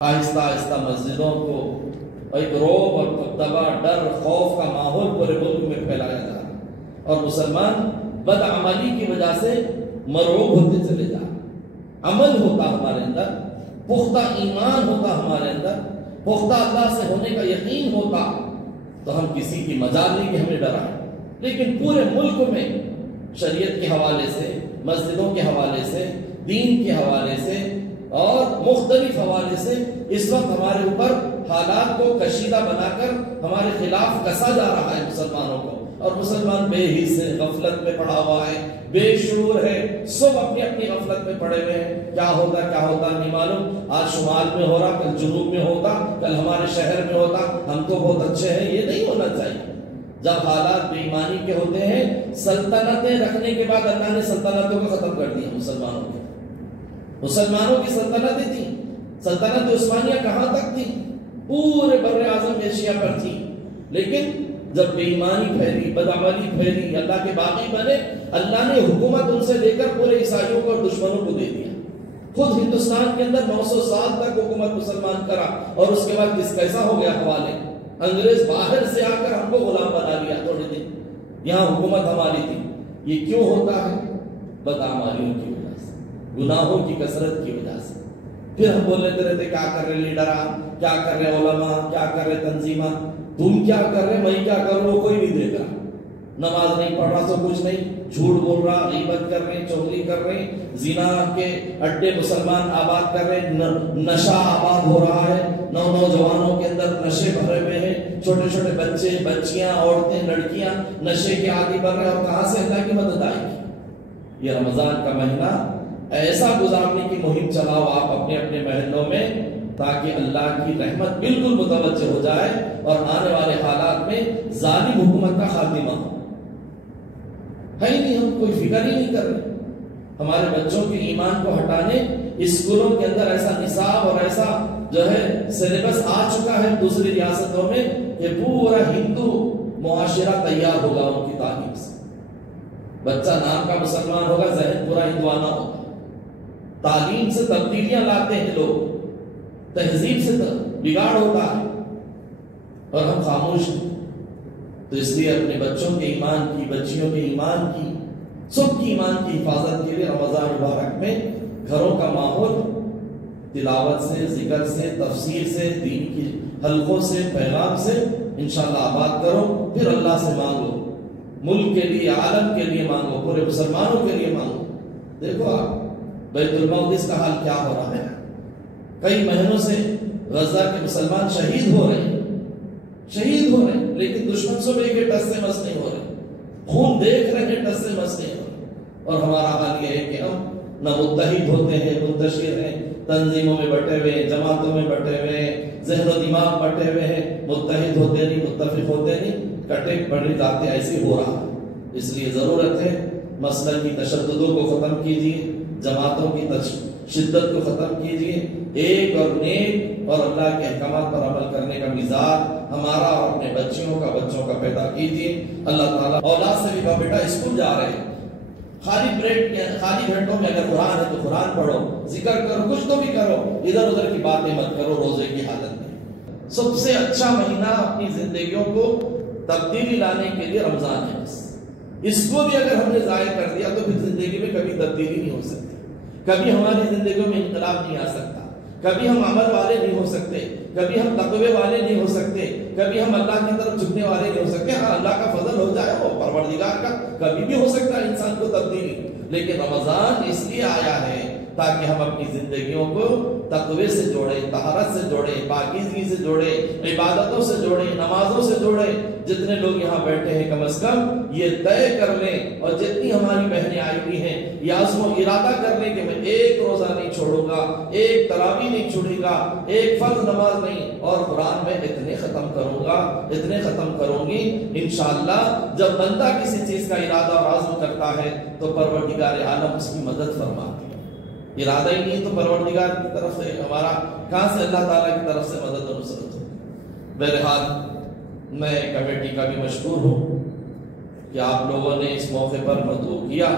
آہستہ آہستہ مسجدوں کو ایک روب اور دبدبا ڈر خوف کا ماحول پورے ملک میں پھیلایا جا رہا ہے اور مسلمان بدعملی کی وجہ سے مرعوب ہوتے چلے جا رہے ہیں۔ عمل ہوتا ہمارے اندر، پختہ ایمان ہوتا ہمارے اندر، پختہ اللہ سے ہونے کا یقین ہوتا تو ہم کسی کی مجال نہیں کہ ہمیں ڈرائیں، لیکن پورے ملک میں شریعت کے حوالے سے، مسجدوں کے حوالے سے، دین کے حوالے سے اور مختلف حوالے سے اس وقت ہمارے اوپر حالات کو کشیدہ بنا کر ہمارے خلاف کسا جا رہا ہے مسلمانوں کو، اور مسلمان بے حس ہے، غفلت میں پڑا ہوا ہے، بے شعور ہے، سب اپنی اپنی غفلت میں پڑے ہوئے ہیں۔ کیا ہوتا نہیں معلوم، آج شمال میں ہو رہا، کل جنوب میں ہوتا، کل ہمارے شہر میں ہوتا، ہم تو بہت اچھے ہیں، یہ نہیں ہونا چاہیے۔ جب حالات بے ایمانی کے ہوتے ہیں، سلطنتیں رکھنے کے بعد اللہ نے سلطنتوں کو ختم کر دیا مسلمانوں کی سلطنتیں تھیں، سلطنت عثمانیہ کہاں تک تھی؟ پورے بر اعظم ایشیا پر تھی، لیکن جب بے ایمانی پھیلی، بدعملی پھیلی، اللہ کے باغی بنے، اللہ نے حکومت ان سے لے کر پورے عیسائیوں کو اور دشمنوں کو دے دیا۔ خود ہندوستان کے اندر 900 سال تک حکومت مسلمان کرا، اور اس کے بعد کیسا ہو گیا حوالے، انگریز باہر سے آ کر ہم کو غلام بنا لیا تھوڑے دن، یہاں حکومت ہماری تھی۔ یہ کیوں ہوتا ہے؟ بدعمالیوں کی وجہ سے، گناہوں کی کثرت کی وجہ سے۔ پھر ہم بول لیتے رہتے کیا کر رہے لیڈران، کیا کر رہے علماء، کیا کر رہے تنظیمہ، تم کیا کر رہے، میں کیا کر رہا ہوں، کوئی نہیں دیکھ رہا، نماز نہیں پڑھ رہا تو کچھ نہیں، جھوٹ بول رہا، غیبت کر رہے، چغلی کر رہے، زنا کے اڈے مسلمان آباد کر رہے، نشہ آباد ہو رہا ہے، نوجوانوں کے اندر نشے بھرے ہوئے ہیں، چھوٹے چھوٹے بچے، بچیاں، عورتیں، لڑکیاں نشے کے عادی بن رہے، اور کہاں سے اللہ کی مدد آئے گی؟ یہ رمضان کا مہینہ ایسا گزارنے کی مہم چلاؤ آپ اپنے اپنے محلوں میں، تاکہ اللہ کی رحمت بالکل متوجہ ہو جائے اور آنے والے حالات میں ظالم حکومت کا خاتمہ ہو۔ ہے ہی نہیں، ہم کوئی فکر ہی نہیں کر رہے۔ ہمارے بچوں کے ایمان کو ہٹانے اسکولوں کے اندر ایسا نصاب اور ایسا جو ہے سلیبس آ چکا ہے دوسری ریاستوں میں کہ پورا ہندو معاشرہ تیار ہوگا ان کی تعلیم سے۔ بچہ نام کا مسلمان ہوگا، ذہن پورا ہندوانہ ہوگا۔ تعلیم سے تبدیلیاں لاتے ہیں لوگ، تہذیب سے بگاڑ ہوتا ہے، اور ہم خاموش ہیں۔ تو اس لیے اپنے بچوں کے ایمان کی، بچیوں کے ایمان کی، سب کی ایمان کی حفاظت کے لیے رمضان مبارک میں گھروں کا ماحول تلاوت سے، ذکر سے، تفسیر سے، دین کی حلقوں سے، پیغام سے انشاءاللہ آباد کرو، پھر اللہ سے مانگو، ملک کے لیے، عالم کے لیے مانگو، پورے مسلمانوں کے لیے مانگو۔ دیکھو آپ بیت المقدس کا حال کیا ہو رہا ہے، کئی مہینوں سے غزہ کے مسلمان شہید ہو رہے ہیں، لیکن دشمن سب ایک ٹس سے مس نہیں ہو رہے، خون دیکھ رہے ہیں، ٹس سے مس نہیں ہو رہے، اور ہمارا حال یہ ہے کہ ہم نہ متحد ہوتے ہیں، منتشر ہیں، تنظیموں میں بٹے ہوئے ہیں، جماعتوں میں بٹے ہوئے ہیں، ذہن و دماغ بٹے ہوئے ہیں، متحد ہوتے نہیں، متفق ہوتے نہیں، کٹے بڑی ذاتیں ایسی ہو رہا ہے۔ اس لیے ضرورت ہے مسلک کی تشددوں کو ختم کیجیے، جماعتوں کی شدت کو ختم کیجیے، ایک اور نیک اور اللہ کے احکامات پر عمل کرنے کا مزاج ہمارا اور اپنے بچوں کا پیدا کیجیے۔ اللہ تعالیٰ اولاد سے بھی بیٹا اسکول جا رہے ہیں، خالی گھنٹوں میں اگر قرآن ہے تو قرآن پڑھو، ذکر کرو، کچھ تو بھی کرو، ادھر ادھر کی باتیں مت کرو روزے کی حالت میں۔ سب سے اچھا مہینہ اپنی زندگیوں کو تبدیلی لانے کے لیے رمضان ہے، بس اس کو بھی اگر ہم نے ضائع کر دیا تو پھر زندگی میں کبھی تبدیلی نہیں ہو سکتی، کبھی ہماری زندگیوں میں انقلاب نہیں آ سکتا، کبھی ہم عمل والے نہیں ہو سکتے، کبھی ہم تقوی والے نہیں ہو سکتے، کبھی ہم اللہ کی طرف جھکنے والے نہیں ہو سکتے۔ ہاں اللہ کا فضل ہو جائے، وہ پروردگار کا کبھی بھی ہو سکتا ہے انسان کو تبدیلی، لیکن رمضان اس لیے آیا ہے تاکہ ہم اپنی زندگیوں کو تقوی سے جوڑیں، طہارت سے جوڑیں، پاکیزگی سے جوڑیں، عبادتوں سے جوڑیں، نمازوں سے جوڑیں۔ جتنے لوگ یہاں بیٹھے ہیں کم از کم یہ طے کر لیں، اور جتنی ہماری بہنیں آئی ہوئی ہیں یہ عزم و ارادہ کر لیں کہ میں ایک روزہ نہیں چھوڑوں گا، ایک تراویح نہیں چھوڑے گا، ایک فرض نماز نہیں، اور قرآن میں اتنے ختم کروں گا، اتنے ختم کروں گی۔ انشاءاللہ جب بندہ کسی چیز کا ارادہ اور عزم کرتا ہے تو پروردگار عالم اس کی مدد فرماتا ہے۔ ارادہ ہی نہیں تو پروردگار کی طرف سے ہمارا کہاں سے اللہ تعالیٰ کی طرف سے مدد و نصرت ہو۔ بہرحال میں کمیٹی کا بھی مشکور ہوں کہ آپ لوگوں نے اس موقع پر مدعو کیا